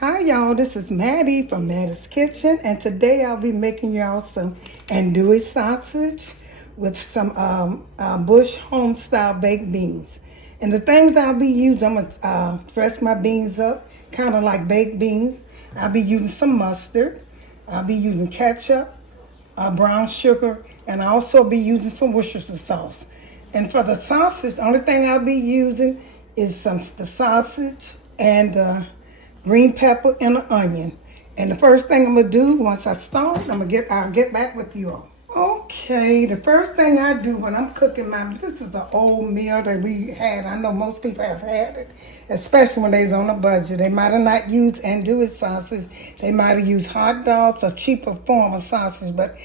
Hi y'all, this is Mattie from Mattie's Kitchen, and today I'll be making y'all some andouille sausage with some Bush home-style baked beans. And the things I'll be using, I'm gonna dress my beans up, kind of like baked beans. I'll be using some mustard. I'll be using ketchup, brown sugar, and I'll also be using some Worcestershire sauce. And for the sausage, the only thing I'll be using is the sausage and green pepper and an onion. And the first thing I'm gonna do once I start, I'll get back with you all. Okay, the first thing I do when I'm cooking this is an old meal that we had. I know most people have had it, especially when they's on a budget. They might have not used andouille sausage. They might have used hot dogs, a cheaper form of sausage, but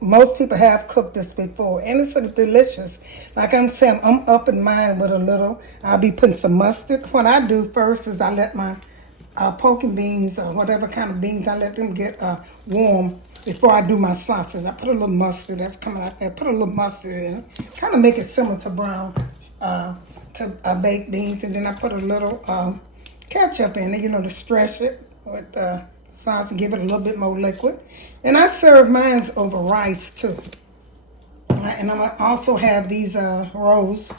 most people have cooked this before, and it's delicious. Like I'm saying, I'm upping mine with a little. I'll be putting some mustard. What I do first is I let my poking beans or whatever kind of beans, I let them get warm before I do my sausage. I put a little mustard that's coming out there. Put a little mustard in it. Kind of make it similar to brown baked beans. And then I put a little ketchup in it, to stretch it with sauce and give it a little bit more liquid. And I serve mine over rice too. And I'm gonna also have these rolls,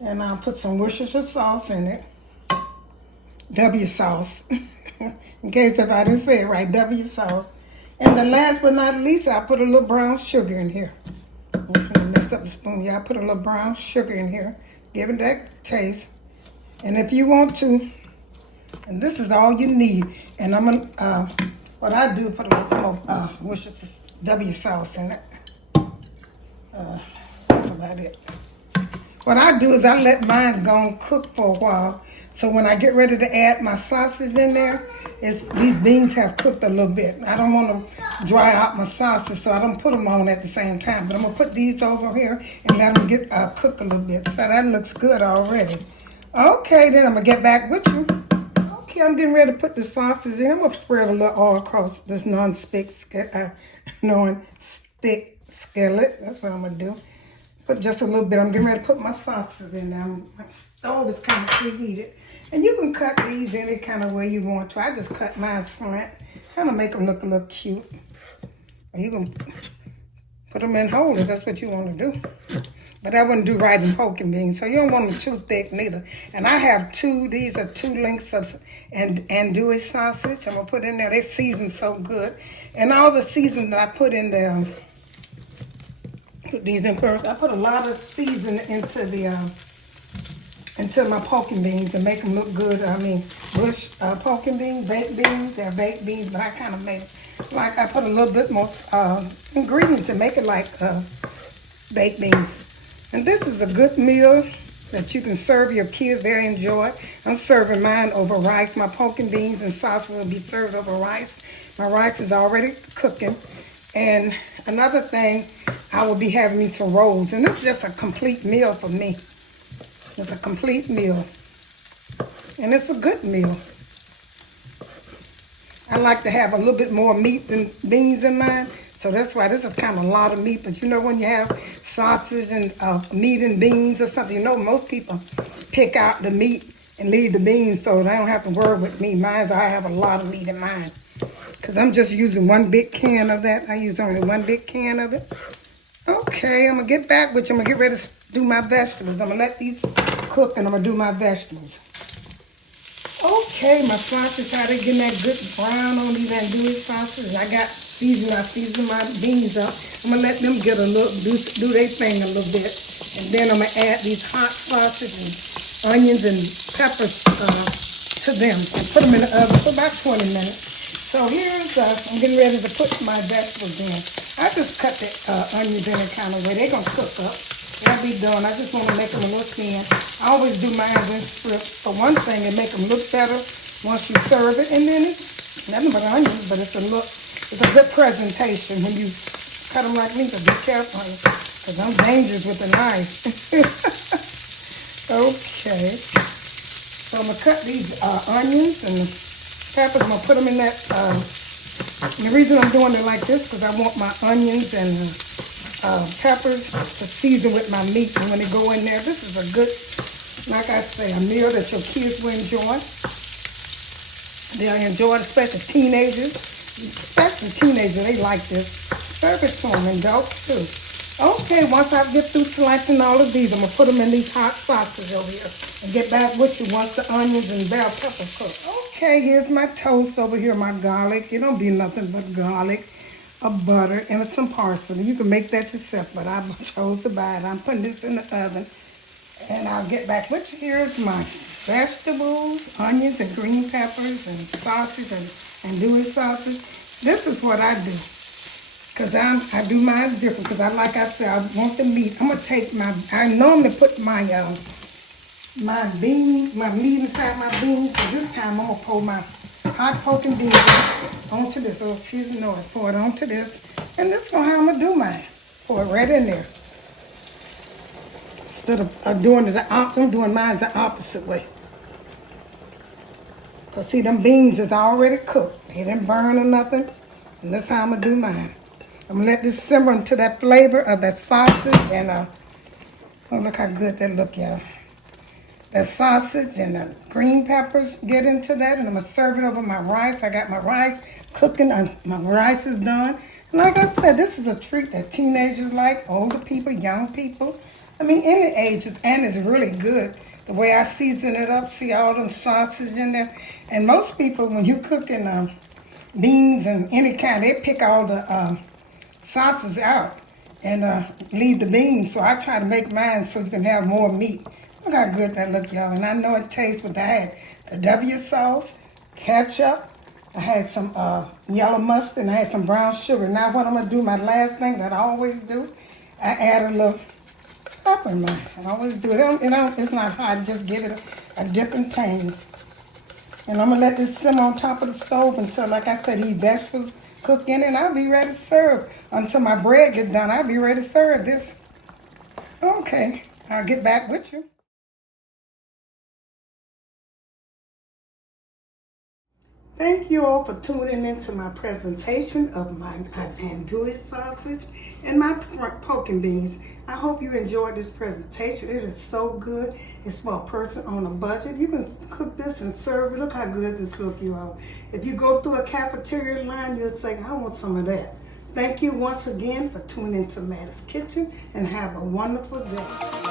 and I'll put some Worcestershire sauce in it. W sauce, in case if I didn't say it right, W sauce. And the last but not least, I put a little brown sugar in here. I'm gonna mess up the spoon. Yeah, I put a little brown sugar in here, give it that taste. And if you want to, and this is all you need. And I'm gonna, what I do, put a little more Worcestershire W sauce in it. That's about it. What I do is I let mine go and cook for a while. So when I get ready to add my sausage in there, these beans have cooked a little bit. I don't want to dry out my sausage, so I don't put them on at the same time. But I'm going to put these over here and let them get cook a little bit. So that looks good already. Okay, then I'm going to get back with you. Okay, I'm getting ready to put the sausage in. I'm going to spread a little all across this non-stick skillet. That's what I'm going to do. Put just a little bit. I'm getting ready to put my sauces in there. My stove is kind of preheated. And you can cut these any kind of way you want to. I just cut mine slant. Kind of make them look a little cute. And you can put them in whole if that's what you want to do. But I wouldn't do right in poking beans. So you don't want them too thick neither. And I have these are 2 links of andouille sausage. I'm going to put in there. They season so good. And all the seasoning that I put in there, put these in first. I put a lot of seasoning into my poking beans to make them look good. I mean, bush poking beans, baked beans. They're baked beans, but I kind of make like I put a little bit more ingredients to make it like baked beans. And this is a good meal that you can serve your kids. They enjoy. I'm serving mine over rice. My poking beans and sausage will be served over rice. My rice is already cooking. And another thing, I will be having me some rolls. And this is just a complete meal for me. It's a complete meal. And it's a good meal. I like to have a little bit more meat than beans in mine. So that's why this is kind of a lot of meat. But when you have sausage and meat and beans or something, most people pick out the meat and leave the beans so they don't have to worry with me. I have a lot of meat in mine. Because I'm just using 1 big can of that. I use only 1 big can of it. Okay, I'm going to get back with you. I'm going to get ready to do my vegetables. I'm going to let these cook and I'm going to do my vegetables. Okay, my sausage, how they getting that good brown on these andouille sausages. I seasoned my beans up. I'm going to let them get a little, do their thing a little bit. And then I'm going to add these hot sausage and onions and peppers to them. And put them in the oven for about 20 minutes. So here's, I'm getting ready to put my vegetables in. I just cut the onions in a kind of way. They're going to cook up. They'll be done. I just want to make them a little thin. I always do mine in strips. For one thing, it make them look better once you serve it. And then it's nothing but onions, but it's a good presentation when you cut them like me. So be careful, because I'm dangerous with the knife. Okay. So I'm going to cut these onions and peppers. I'm going to put them in that, the reason I'm doing it like this, because I want my onions and peppers to season with my meat. And when they go in there, this is a good, like I say, a meal that your kids will enjoy. They'll enjoy it, especially teenagers. Especially teenagers, they like this. Serve it to them, and adults too. Okay, once I get through selecting all of these, I'm going to put them in these hot sauces over here and get back with you once the onions and bell pepper cook. Okay, here's my toast over here, my garlic. It don't be nothing but garlic, a butter, and some parsley. You can make that yourself, but I chose to buy it. I'm putting this in the oven, and I'll get back with you. Here's my vegetables, onions, and green peppers, and sausage, and andouille sausage. This is what I do. Because I do mine different, because like I said, I want the meat. I'm going to take I normally put my meat inside my beans, but this time I'm going to pour my hot poking beans onto this. So excuse the noise. Pour it onto this. And this is how I'm going to do mine. Pour it right in there. Instead of doing it I'm doing mine the opposite way. Because see, them beans is already cooked. They didn't burn or nothing. And this is how I'm going to do mine. I'm going to let this simmer into that flavor of that sausage and, oh, look how good that look, y'all. That sausage and the green peppers get into that, and I'm going to serve it over my rice. I got my rice cooking, my rice is done. And like I said, this is a treat that teenagers like, older people, young people. I mean, any ages, and it's really good. The way I season it up, see all them sausage in there. And most people, when you cooking beans and any kind, they pick all the sausage out and leave the beans. So I try to make mine so you can have more meat. Look how good that look, y'all. And I know it tastes with the W sauce, ketchup. I had some yellow mustard, and I had some brown sugar. Now what I'm gonna do, my last thing that I always do, I add a little pepper in mine. I always do it. It's not hot, just give it a different tang. And I'm gonna let this simmer on top of the stove until, like I said, these vegetables cook in, and I'll be ready to serve. Until my bread gets done, I'll be ready to serve this. Okay, I'll get back with you. Thank you all for tuning into my presentation of my andouille sausage and my pork and beans. I hope you enjoyed this presentation. It is so good. It's for a person on a budget. You can cook this and serve it. Look how good this looks, you all. If you go through a cafeteria line, you'll say, I want some of that. Thank you once again for tuning into Mattie's Kitchen, and have a wonderful day.